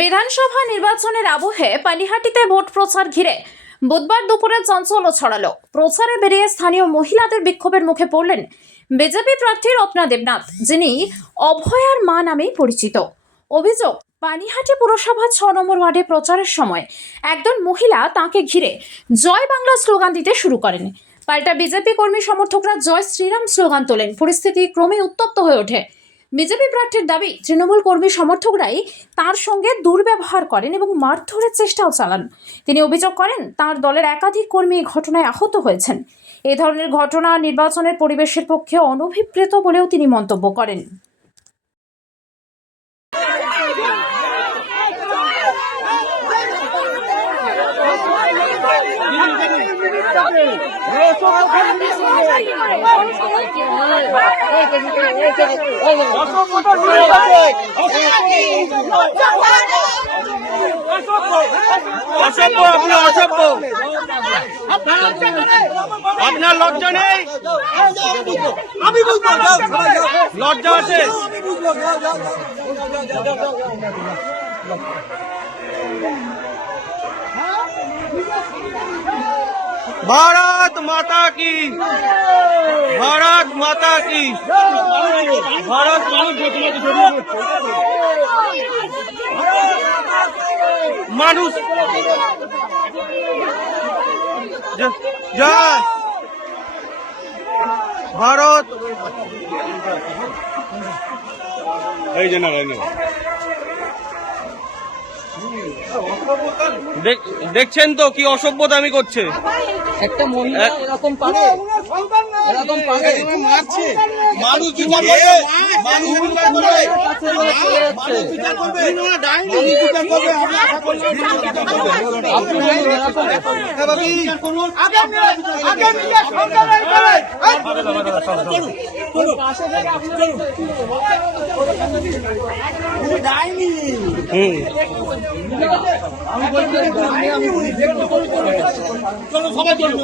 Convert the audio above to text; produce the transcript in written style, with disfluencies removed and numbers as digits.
বিধানসভা নির্বাচনের আবহে পানিহাটিতে ভোট প্রচার ঘিরে বুধবার দুপুরে চাঞ্চল্য ছড়ালো। প্রচারে বেরিয়ে স্থানীয় মহিলাদের বিক্ষোভের মুখে পড়লেন বিজেপি প্রার্থী রত্না দেবনাথ, যিনি অভয়ার মা নামেই পরিচিত। অভিযোগ, পানিহাটি পুরসভা ৬ নম্বর ওয়ার্ডে প্রচারের সময় একজন মহিলা তাঁকে ঘিরে জয় বাংলা স্লোগান দিতে শুরু করেন। পাল্টা বিজেপি কর্মী সমর্থকরা জয় শ্রীরাম স্লোগান তোলেন। পরিস্থিতি ক্রমে উত্তপ্ত হয়ে ওঠে। বিজেপি প্রার্থীর দাবি, তৃণমূল কর্মী সমর্থকরাই তার সঙ্গে দুর্ব্যবহার করেন এবং মারধরের চেষ্টাও চালান। তিনি অভিযোগ করেন, তার দলের একাধিক কর্মী এই ঘটনায় আহত হয়েছেন। এই ধরনের ঘটনা নির্বাচনের পরিবেশের পক্ষে অনভিপ্রেত বলেও তিনি মন্তব্য করেন। আপনার লজ্জা নেই? আমি বুঝবো, লজ্জা আছে? भारत माता की, भारत माता की, भारत মানুষ জয় ভারত। এই যে না দেখছেন তো কি অসভ্যতামি করছে একটা মহিলা এরকম পারে, এরকম পারে মারছে মানুষ বিচার করবে, মানুষ বিচার করবে, মানুষ বিচার করবে, ডাইনি বিচার করবে। আপনি বলুন এরকম করুন আগে আগে নিজে সংগ্রাম করেন। ডাইনি চলো সবাই চলো।